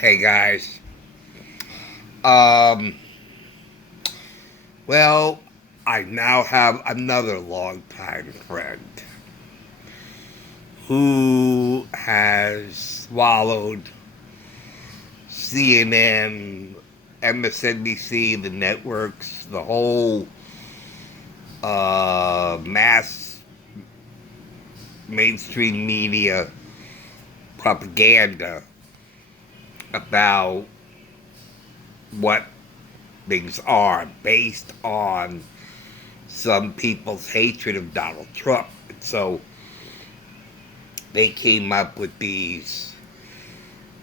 Hey guys. Um, well, I now have another longtime friend who has swallowed CNN, MSNBC, the networks, the whole mass mainstream media propaganda about what things are based on some people's hatred of Donald Trump. So they came up with these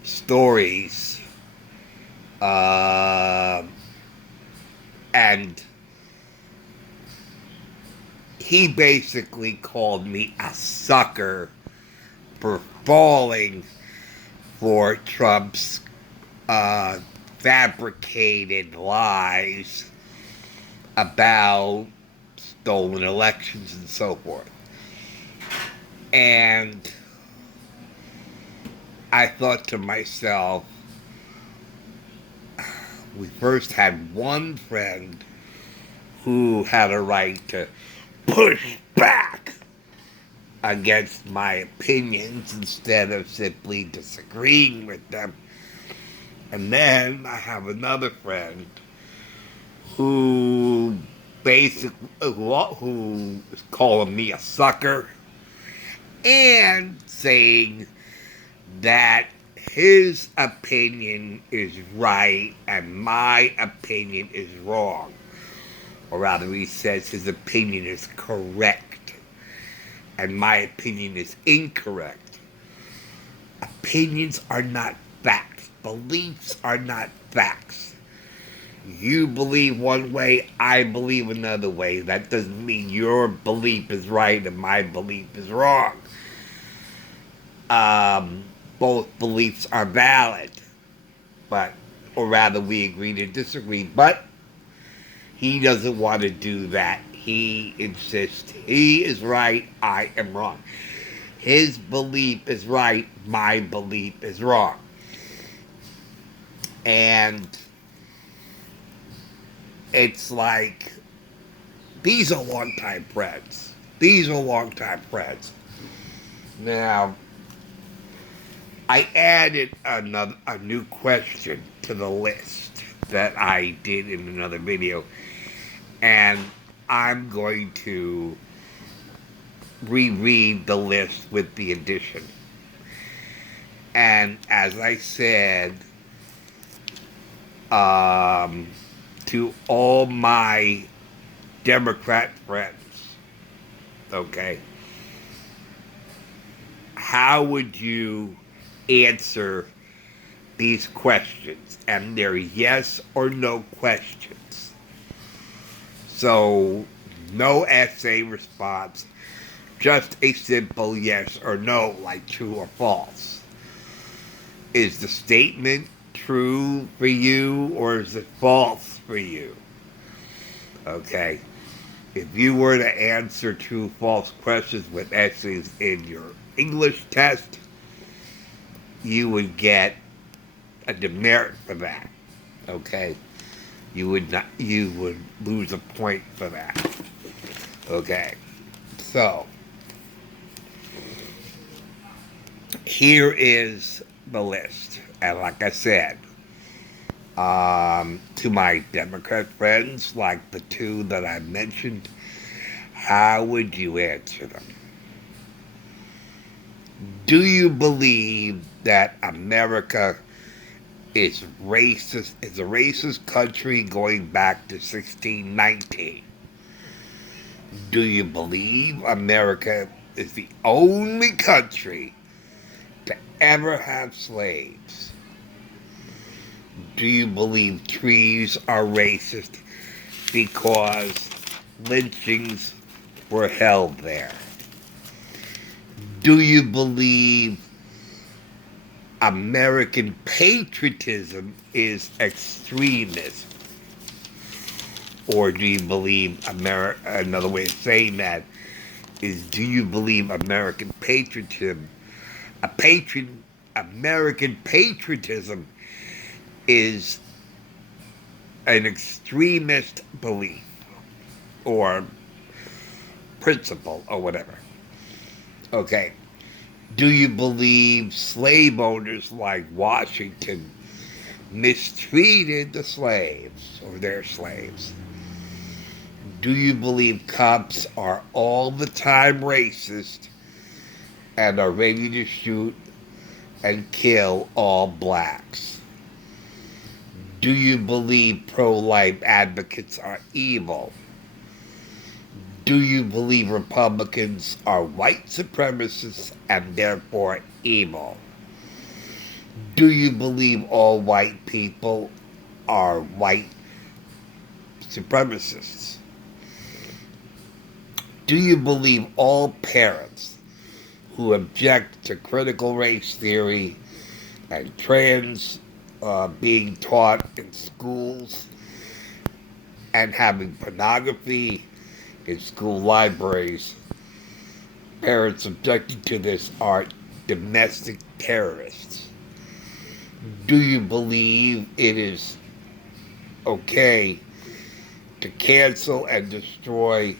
stories, uh, and he basically called me a sucker for falling for Trump's uh, fabricated lies about stolen elections and so forth. And I thought to myself, we first had one friend who had a right to push back against my opinions instead of simply disagreeing with them. And then I have another friend who basically who is calling me a sucker and saying that his opinion is right and my opinion is wrong. Or rather, he says his opinion is correct and my opinion is incorrect. Opinions are not facts. Beliefs are not facts. You believe one way, I believe another way. That doesn't mean your belief is right and my belief is wrong. Both beliefs are valid, or rather, we agree to disagree. But he doesn't want to do that. He insists he is right, I am wrong. His belief is right, my belief is wrong. And it's like, these are longtime friends. These are longtime friends. Now, I added a new question to the list that I did in another video. And I'm going to reread the list with the addition. And as I said, to all my Democrat friends, okay, how would you answer these questions? And they're yes or no questions. So, no essay response, just a simple yes or no, like true or false. Is the statement true for you or is it false for you? Okay. If you were to answer true false questions with essays in your English test, you would get a demerit for that. Okay. You would lose a point for that. Okay. So here is the list. And like I said, to my Democrat friends, like the two that I mentioned, how would you answer them? Do you believe that America is racist, is a racist country going back to 1619? Do you believe America is the only country to ever have slaves? Do you believe trees are racist because lynchings were held there? Do you believe American patriotism is extremism? Or do you believe another way of saying that is, do you believe American patriotism American patriotism is an extremist belief or principle or whatever. Okay. Do you believe slave owners like Washington mistreated the slaves or their slaves? Do you believe cops are all the time racist and are ready to shoot and kill all blacks? Do you believe pro-life advocates are evil? Do you believe Republicans are white supremacists and therefore evil? Do you believe all white people are white supremacists? Do you believe all parents who object to critical race theory and trans being taught in schools and having pornography in school libraries, parents objecting to this are domestic terrorists? Do you believe it is okay to cancel and destroy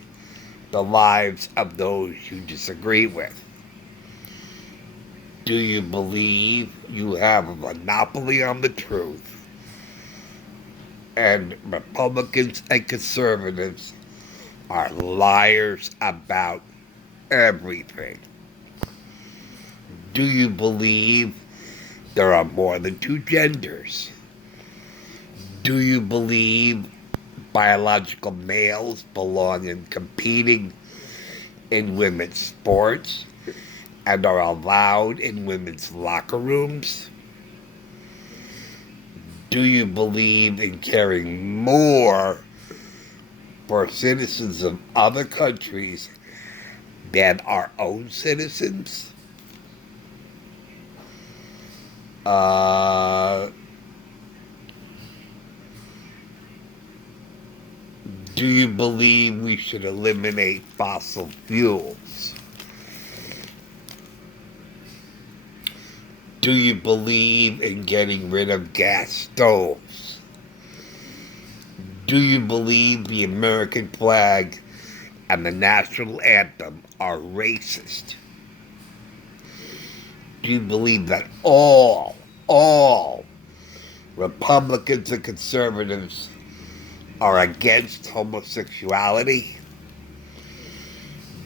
the lives of those you disagree with? Do you believe you have a monopoly on the truth and Republicans and conservatives are liars about everything? Do you believe there are more than two genders? Do you believe biological males belong in competing in women's sports and are allowed in women's locker rooms? Do you believe in caring more for citizens of other countries than our own citizens? Do you believe we should eliminate fossil fuels? Do you believe in getting rid of gas stoves? Do you believe the American flag and the national anthem are racist? Do you believe that all Republicans and conservatives are against homosexuality?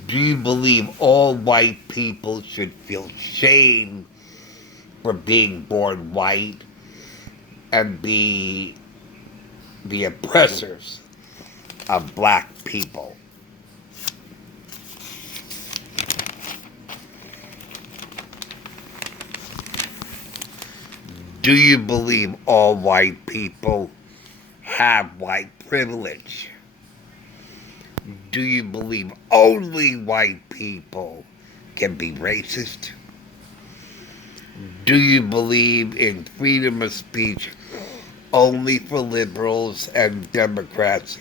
Do you believe all white people should feel shame for being born white and be the oppressors of black people? Do you believe all white people have white privilege? Do you believe only white people can be racist? Do you believe in freedom of speech only for liberals and Democrats,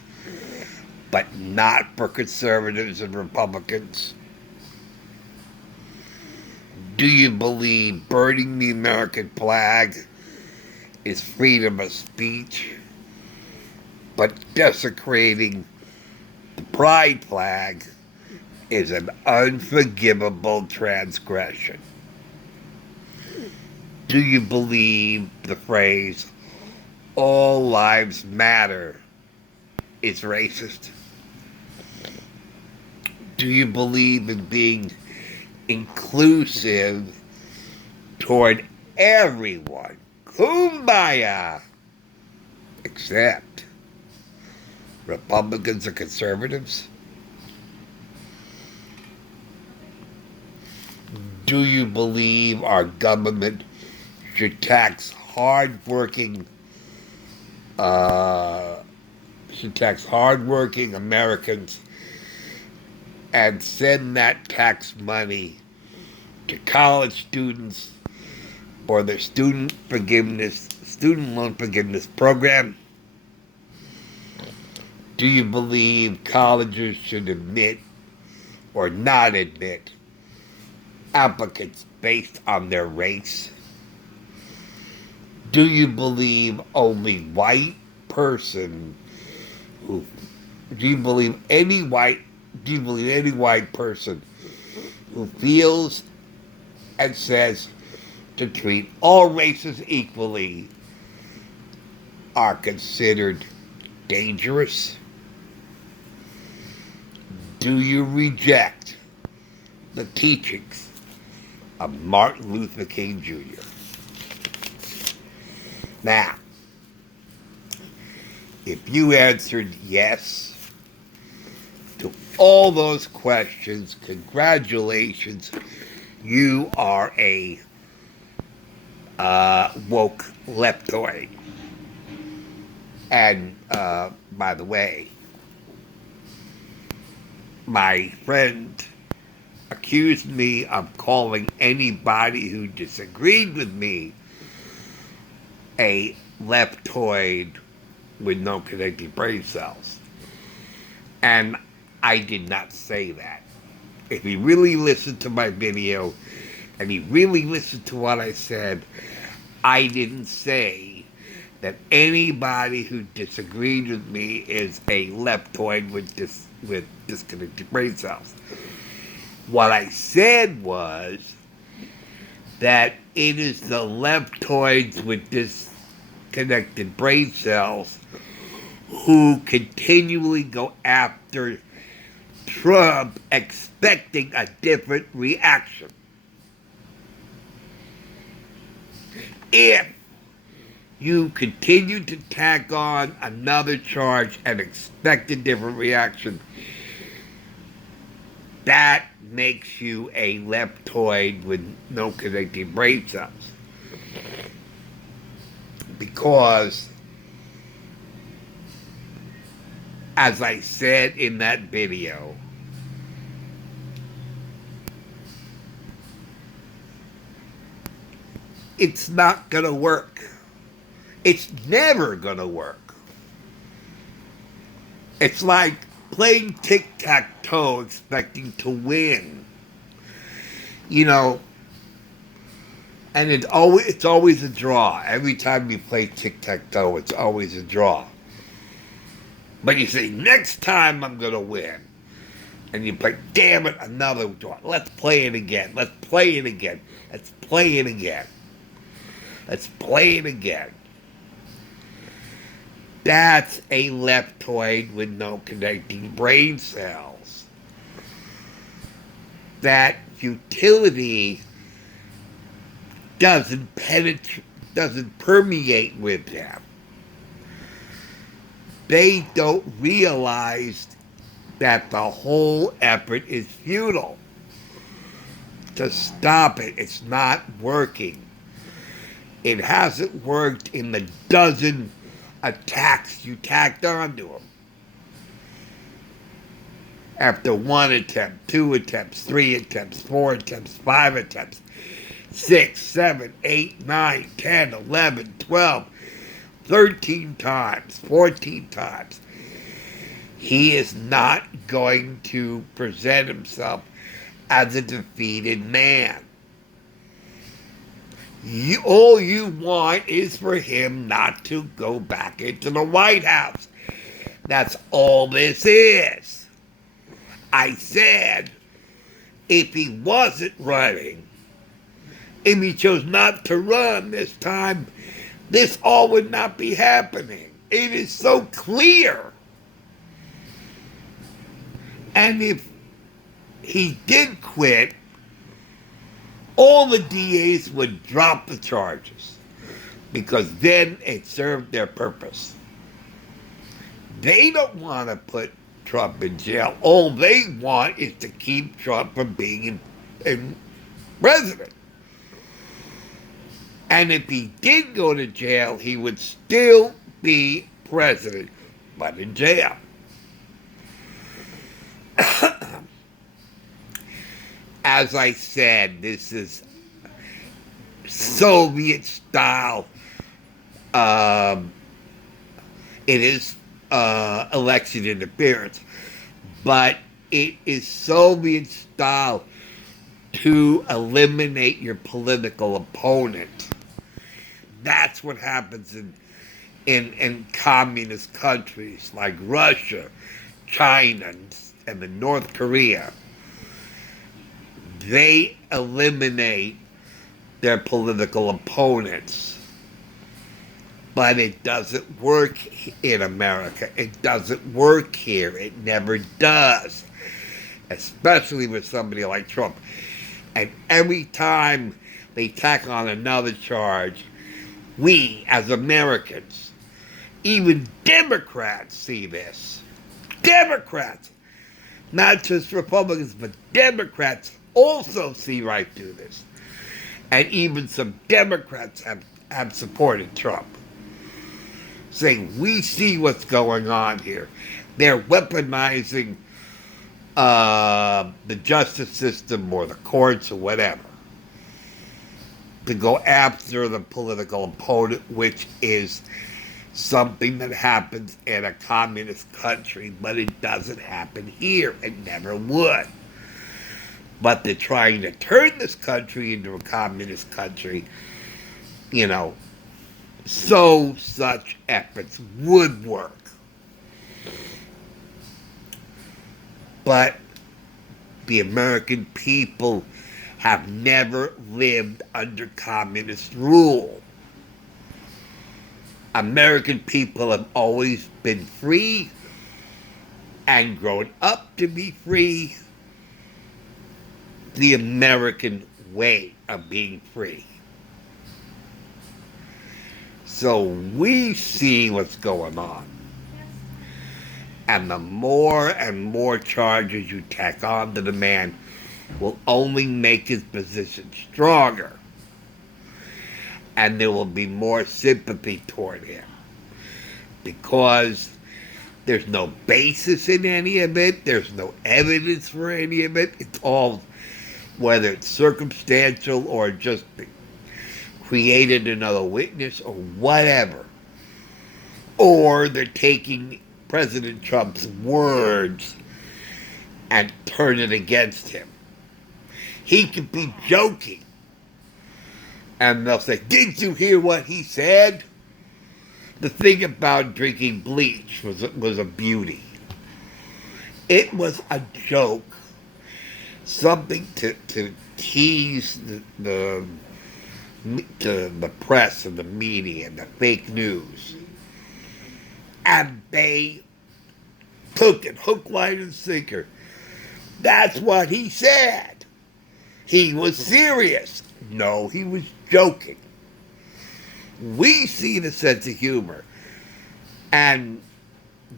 but not for conservatives and Republicans? Do you believe burning the American flag is freedom of speech, but desecrating the pride flag is an unforgivable transgression? Do you believe the phrase, all lives matter, is racist? Do you believe in being inclusive toward everyone? Kumbaya! Except Republicans and conservatives? Do you believe our government should tax hardworking Americans and send that tax money to college students for their student loan forgiveness program? Do you believe colleges should admit or not admit applicants based on their race? Do you believe only white person who do you believe any white person who feels and says to treat all races equally are considered dangerous? Do you reject the teachings of Martin Luther King Jr.? Now, if you answered yes to all those questions, congratulations, you are a woke leptoid. And, by the way, my friend accused me of calling anybody who disagreed with me a leptoid with no connecting brain cells. And I did not say that. If he really listened to my video and he really listened to what I said, I didn't say that anybody who disagreed with me is a leptoid with disconnected brain cells. What I said was that it is the leptoids with disconnected brain cells who continually go after Trump expecting a different reaction. If you continue to tack on another charge and expect a different reaction, that makes you a leptoid with no connecting brain cells. Because, as I said in that video, it's not going to work. It's never going to work. It's like playing tic-tac-toe expecting to win. You know, and it's always a draw. Every time you play tic-tac-toe, it's always a draw. But you say, next time I'm going to win. And you play, damn it, another draw. Let's play it again. Let's play it again. Let's play it again. Let's play it again. That's a leptoid with no connecting brain cells. That futility doesn't permeate with them. They don't realize that the whole effort is futile. To stop it, it's not working. It hasn't worked in the dozen attacks you tacked onto them. After 1 attempt, 2 attempts, 3 attempts, 4 attempts, 5 attempts, 6, 7, 8, 9, 10, 11, 12, 13 times, 14 times. He is not going to present himself as a defeated man. All you want is for him not to go back into the White House. That's all this is. I said, if he wasn't running, if he chose not to run this time, this all would not be happening. It is so clear. And if he did quit, all the DAs would drop the charges because then it served their purpose. They don't want to put Trump in jail. All they want is to keep Trump from being in president. And if he did go to jail, he would still be president, but in jail. As I said, this is Soviet style. It is election interference, but it is Soviet style to eliminate your political opponent. That's what happens in communist countries like Russia, China, and in North Korea. They eliminate their political opponents. But it doesn't work in America. It doesn't work here. It never does. Especially with somebody like Trump. And every time they tack on another charge, we as Americans, even Democrats see this. Democrats, not just Republicans, but Democrats also see right through this. And even some Democrats have supported Trump, saying, we see what's going on here. They're weaponizing the justice system or the courts or whatever to go after the political opponent, which is something that happens in a communist country, but it doesn't happen here. It never would. But they're trying to turn this country into a communist country, you know, so such efforts would work. But the American people have never lived under communist rule. American people have always been free and grown up to be free the American way of being free. So we see what's going on. And the more and more charges you tack on to the man will only make his position stronger. And there will be more sympathy toward him. Because there's no basis in any of it. There's no evidence for any of it. It's all, whether it's circumstantial or just created another witness or whatever. Or they're taking President Trump's words and turn it against him. He could be joking. And they'll say, did you hear what he said? The thing about drinking bleach was a beauty. It was a joke. Something to tease the press and the media and the fake news. And they took it hook, line, and sinker. That's what he said. He was serious. No, he was joking. We see the sense of humor. And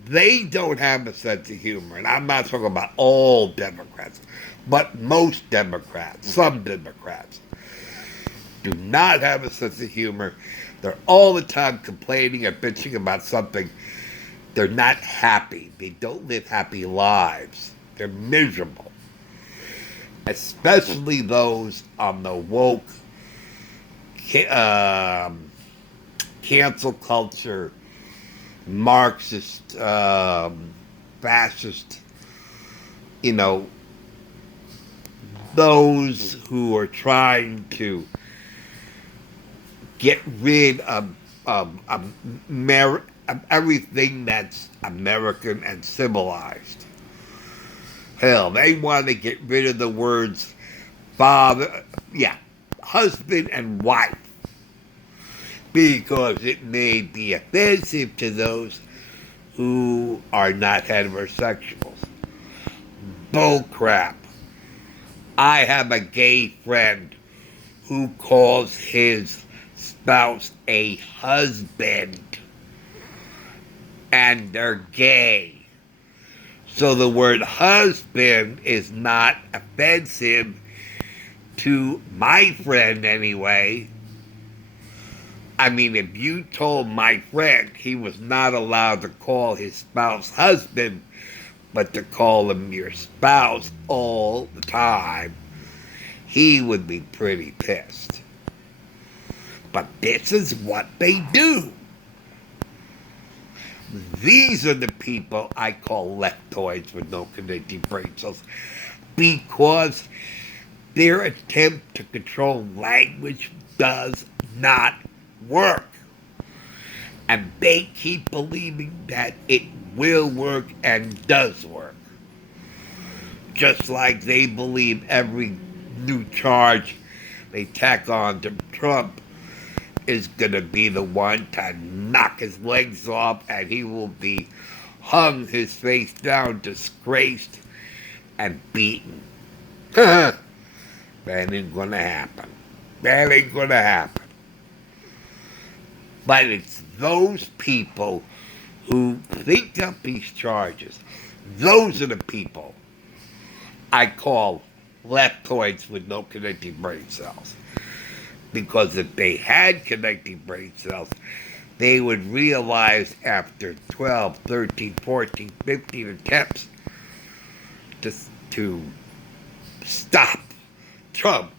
they don't have a sense of humor. And I'm not talking about all Democrats, but most Democrats, some Democrats, do not have a sense of humor. They're all the time complaining and bitching about something. They're not happy. They don't live happy lives. They're miserable. Especially those on the woke, cancel culture, Marxist, fascist, those who are trying to get rid of everything that's American and civilized. Hell, they want to get rid of the words husband and wife, because it may be offensive to those who are not heterosexuals. Bull crap. I have a gay friend who calls his spouse a husband, and they're gay. So the word husband is not offensive to my friend anyway. I mean, if you told my friend he was not allowed to call his spouse husband, but to call him your spouse all the time, he would be pretty pissed. But this is what they do. These are the people I call leptoids with no connecting brain cells, because their attempt to control language does not work. And they keep believing that it will work and does work. Just like they believe every new charge they tack on to Trump is going to be the one to knock his legs off, and he will be hung his face down, disgraced, and beaten. That ain't going to happen. That ain't going to happen. But it's those people who think up these charges. Those are the people I call leftoids with no connecting brain cells. Because if they had connecting brain cells, they would realize after 12, 13, 14, 15 attempts to stop Trump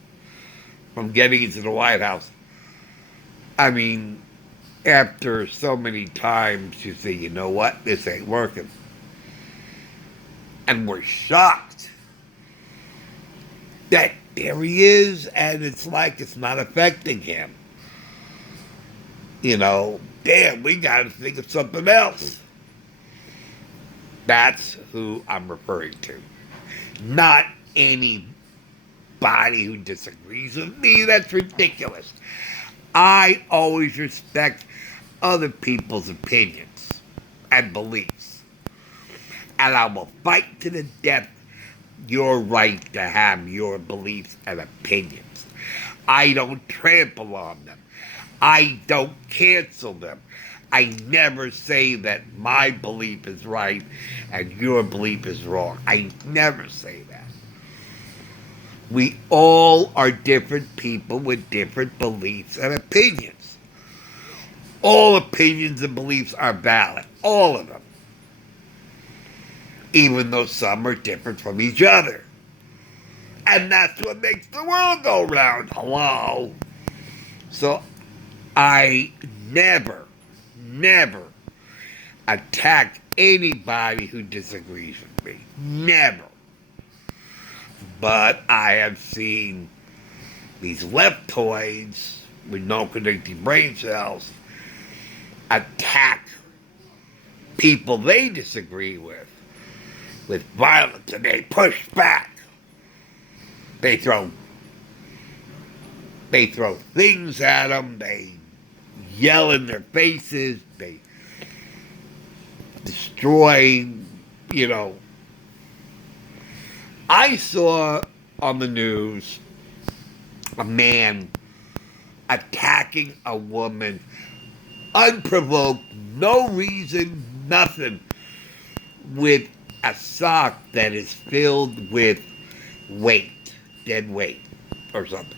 from getting into the White House. I mean, after so many times, you say, you know what, this ain't working. And we're shocked that there he is, and it's like it's not affecting him. You know, damn, we got to think of something else. That's who I'm referring to. Not anybody who disagrees with me. That's ridiculous. I always respect other people's opinions and beliefs. And I will fight to the death your right to have your beliefs and opinions. I don't trample on them. I don't cancel them. I never say that my belief is right and your belief is wrong. I never say that. We all are different people with different beliefs and opinions. All opinions and beliefs are valid. All of them. Even though some are different from each other. And that's what makes the world go round. Hello? So I never attack anybody who disagrees with me. Never. But I have seen these leftoids with no connecting brain cells attack people they disagree with violence, and they push back. They throw things at them. They yell in their faces. They destroy, you know. I saw on the news a man attacking a woman, unprovoked, no reason, nothing, with a sock that is filled with weight, dead weight, or something.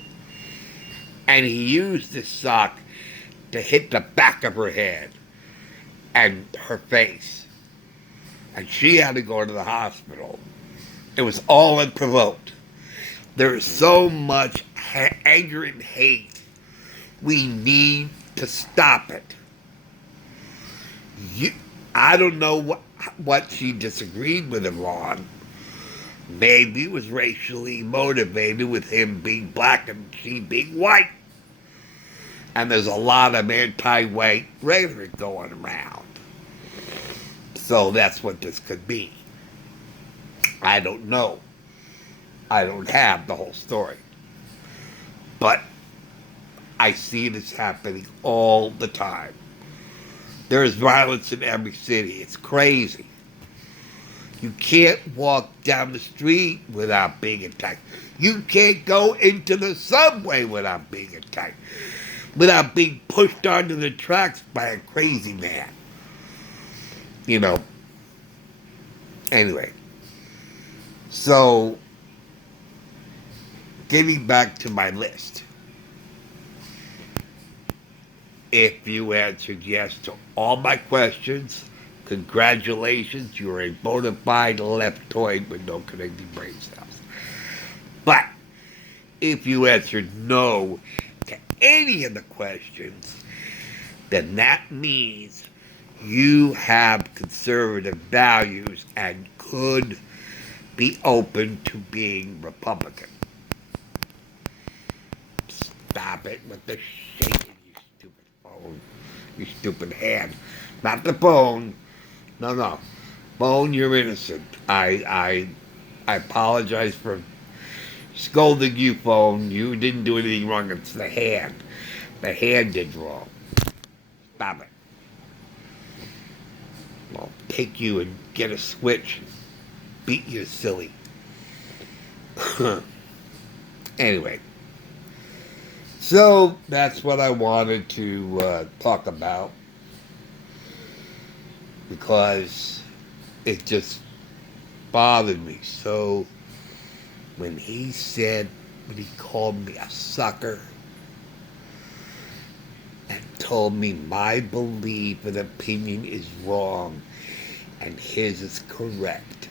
And he used this sock to hit the back of her head and her face. And she had to go to the hospital. It was all unprovoked. There is so much anger and hate. We need to stop it. I don't know what she disagreed with him on. Maybe it was racially motivated with him being black and she being white. And there's a lot of anti-white rhetoric going around. So that's what this could be. I don't know. I don't have the whole story. But I see this happening all the time. There is violence in every city. It's crazy. You can't walk down the street without being attacked. You can't go into the subway without being attacked. Without being pushed onto the tracks by a crazy man. You know. Anyway. So, getting back to my list. If you answered yes to all my questions, congratulations, you're a bona fide leftoid with no connecting brain cells. But if you answered no to any of the questions, then that means you have conservative values and could be open to being Republican. Stop it with the shaking, you stupid you stupid hand. Not the phone. No, no. Phone, you're innocent. I apologize for scolding you, phone. You didn't do anything wrong. It's the hand. The hand did wrong. Stop it. I'll take you and get a switch and beat you silly. Anyway. So that's what I wanted to talk about. Because it just bothered me. So when he called me a sucker and told me my belief and opinion is wrong and his is correct.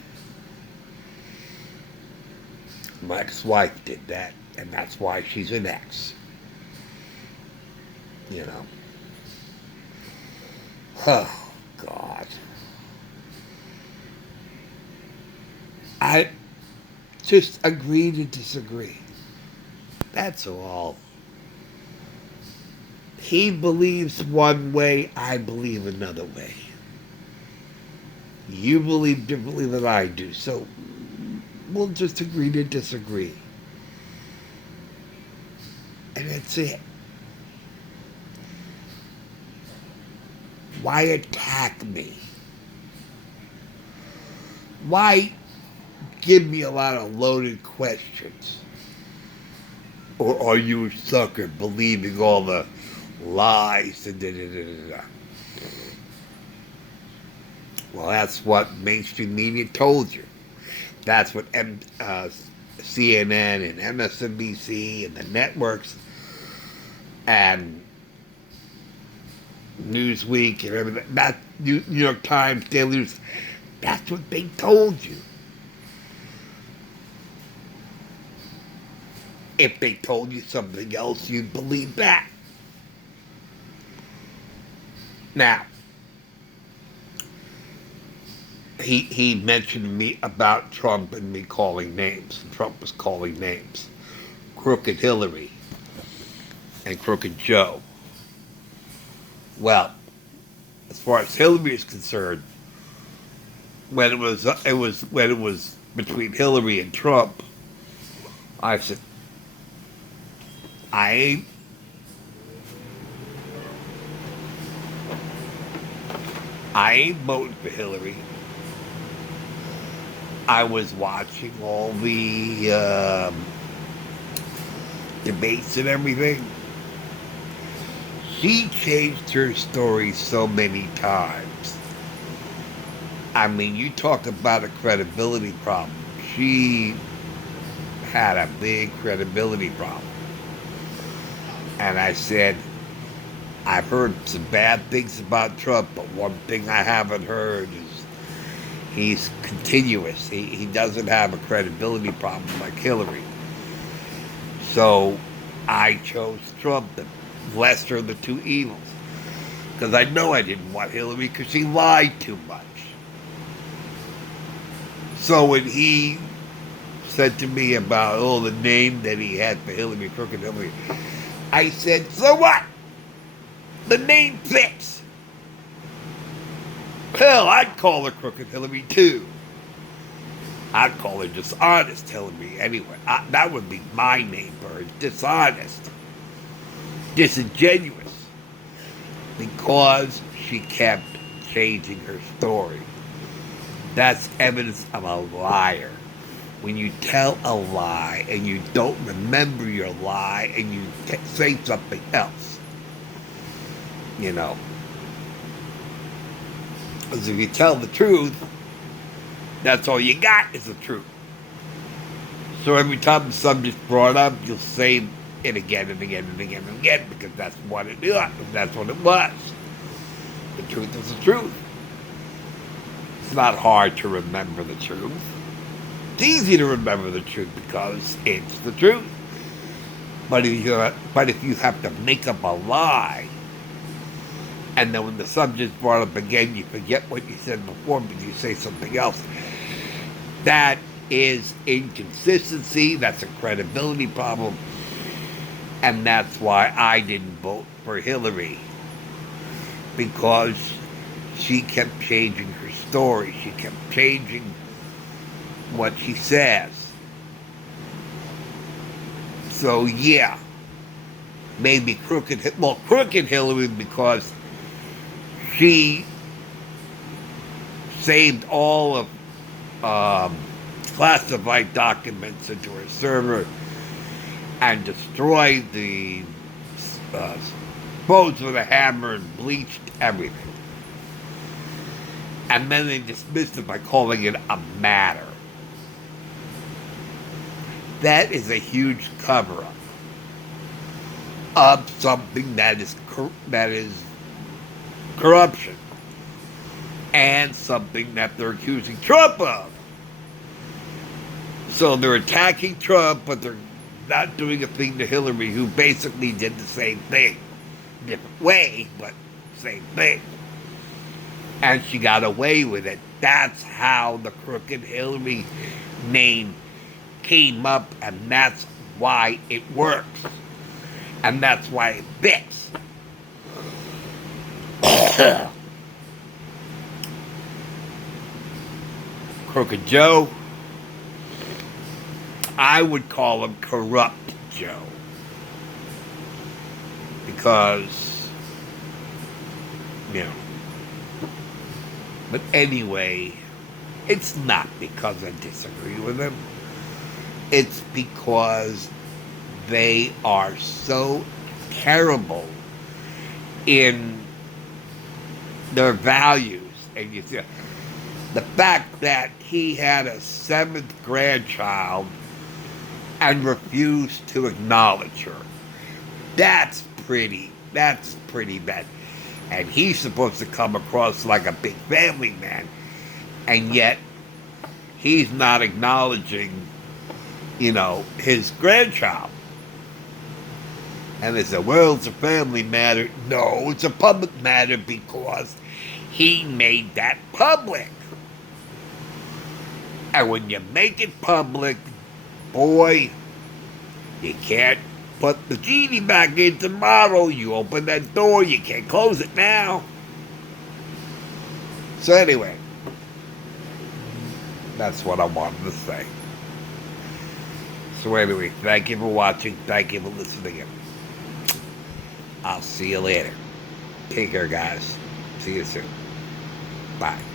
My ex-wife did that, and that's why she's an ex. You know. Oh, God. I just agree to disagree. That's all. He believes one way, I believe another way. You believe differently than I do, so we'll just agree to disagree. And that's it. Why attack me? Why give me a lot of loaded questions? Or are you a sucker believing all the lies and da-da-da-da-da? Well, that's what mainstream media told you. That's what CNN and MSNBC and the networks and Newsweek and everything, that New York Times, Daily News, that's what they told you. If they told you something else, you'd believe that. Now, he mentioned to me about Trump and me calling names. And Trump was calling names. Crooked Hillary and Crooked Joe. Well, as far as Hillary is concerned, when it was between Hillary and Trump, I said, I ain't voting for Hillary. I was watching all the debates and everything. She changed her story so many times. I mean, you talk about a credibility problem. She had a big credibility problem. And I said, I've heard some bad things about Trump, but one thing I haven't heard is he's continuous. He doesn't have a credibility problem like Hillary. So I chose Trump, the lesser of the two evils. Because I know I didn't want Hillary because she lied too much. So when he said to me about, the name that he had for Hillary, Crooked Hillary, I said, so what? The name fits. Hell, I'd call her Crooked Hillary too. I'd call her Dishonest Hillary anyway. That would be my name for her. Dishonest. Disingenuous. Because she kept changing her story. That's evidence of a liar. When you tell a lie and you don't remember your lie and you say something else. You know. Because if you tell the truth, that's all you got is the truth. So every time the subject's brought up, you'll say it again and again and again and again because that's what it is. That's what it was. The truth is the truth. It's not hard to remember the truth. It's easy to remember the truth because it's the truth. But if you have to make up a lie, and then when the subject's brought up again, you forget what you said before, but you say something else. That is inconsistency. That's a credibility problem. And that's why I didn't vote for Hillary. because she kept changing her story. She kept changing what she says. So yeah, maybe crooked Hillary because she saved all of classified documents into her server and destroyed the phones with a hammer and bleached everything. And then they dismissed it by calling it a matter. That is a huge cover-up of something that is corruption and something that they're accusing Trump of. So they're attacking Trump, but they're not doing a thing to Hillary, who basically did the same thing. Different way, but same thing. And she got away with it. That's how the crooked Hillary name came up, and that's why it works. And that's why it fits. Crooked Joe, I would call him Corrupt Joe. Because, But anyway, it's not because I disagree with him. It's because they are so terrible in their values. And you see, the fact that he had a 7th grandchild and refused to acknowledge her. That's pretty bad. And he's supposed to come across like a big family man. And yet, he's not acknowledging, his grandchild. And they say, well, it's a family matter. No, it's a public matter because he made that public. And when you make it public, boy, you can't put the genie back in tomorrow. You open that door, you can't close it now. So anyway, that's what I wanted to say. So anyway, thank you for watching. Thank you for listening in. I'll see you later. Take care, guys. See you soon. Bye.